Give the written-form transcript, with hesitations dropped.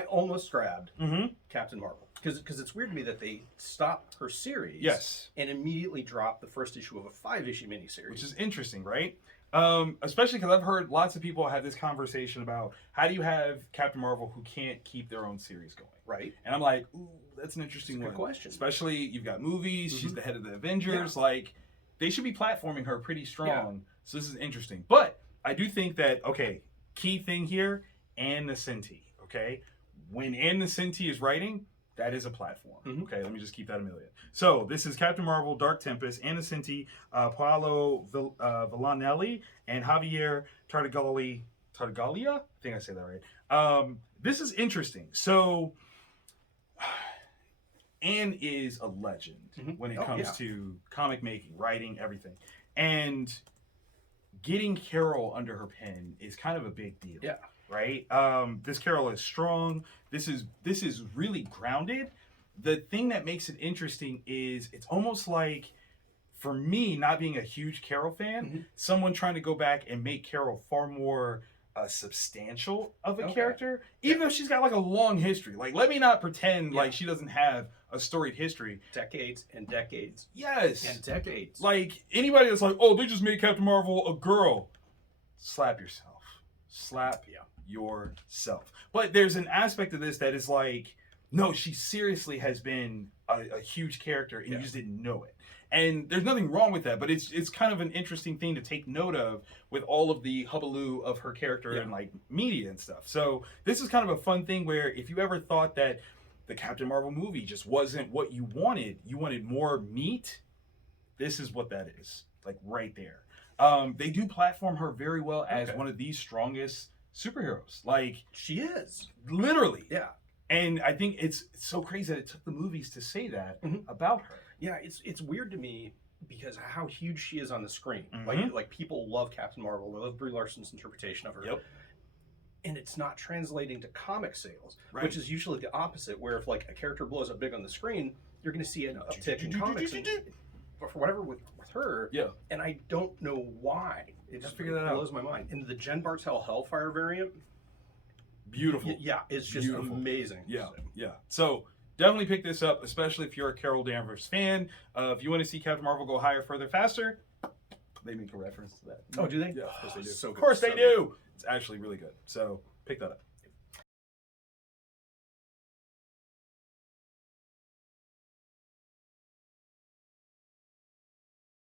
I almost grabbed Captain Marvel because it's weird to me that they stopped her series, and immediately dropped the first issue of a 5-issue miniseries, which is interesting, right? Especially because I've heard lots of people have this conversation about how do you have Captain Marvel who can't keep their own series going, right? And I'm like, ooh, that's an interesting Good question. Especially you've got movies, she's the head of the Avengers, like they should be platforming her pretty strong. Yeah. So this is interesting, but I do think that key thing here, Ann Nocenti, okay? When Ann Nocenti is writing, that is a platform. Okay, let me just keep that a million. So this is Captain Marvel, Dark Tempest, Ann Nocenti, Paolo Villanelli, and Javier Tartaglia. I think I say that right. This is interesting. So Ann is a legend when it comes to comic making, writing, everything. And getting Carol under her pen is kind of a big deal. Yeah. Right? This Carol is strong. This is really grounded. The thing that makes it interesting is it's almost like, for me, not being a huge Carol fan, someone trying to go back and make Carol far more substantial of a character, even though she's got like a long history. Like, let me not pretend like she doesn't have a storied history. Decades and decades. Yes. And decades. Like, anybody that's like, oh, they just made Captain Marvel a girl. Slap yourself. Slap yourself. But there's an aspect of this that is like, no, she seriously has been a huge character and you just didn't know it. And there's nothing wrong with that, but it's kind of an interesting thing to take note of with all of the hullabaloo of her character and like media and stuff. So this is kind of a fun thing where if you ever thought that the Captain Marvel movie just wasn't what you wanted more meat, this is what that is. Like right there. They do platform her very well as one of the strongest superheroes. Like, she is. Literally. Yeah. And I think it's so crazy that it took the movies to say that about her. Yeah, it's weird to me because how huge she is on the screen. Like people love Captain Marvel. They love Brie Larson's interpretation of her. Yep. And it's not translating to comic sales, which is usually the opposite, where if like a character blows up big on the screen, you're going to see an uptick in comics. But for whatever with her, and I don't know why. It just blows my mind. And the Jen Bartel Hellfire variant, beautiful. Yeah, it's just amazing. Yeah, yeah. So definitely pick this up, especially if you're a Carol Danvers fan. If you want to see Captain Marvel go higher, further, faster, they make a reference to that. Oh, do they? Yeah, of course they do. So of course they do. It's actually really good. So pick that up.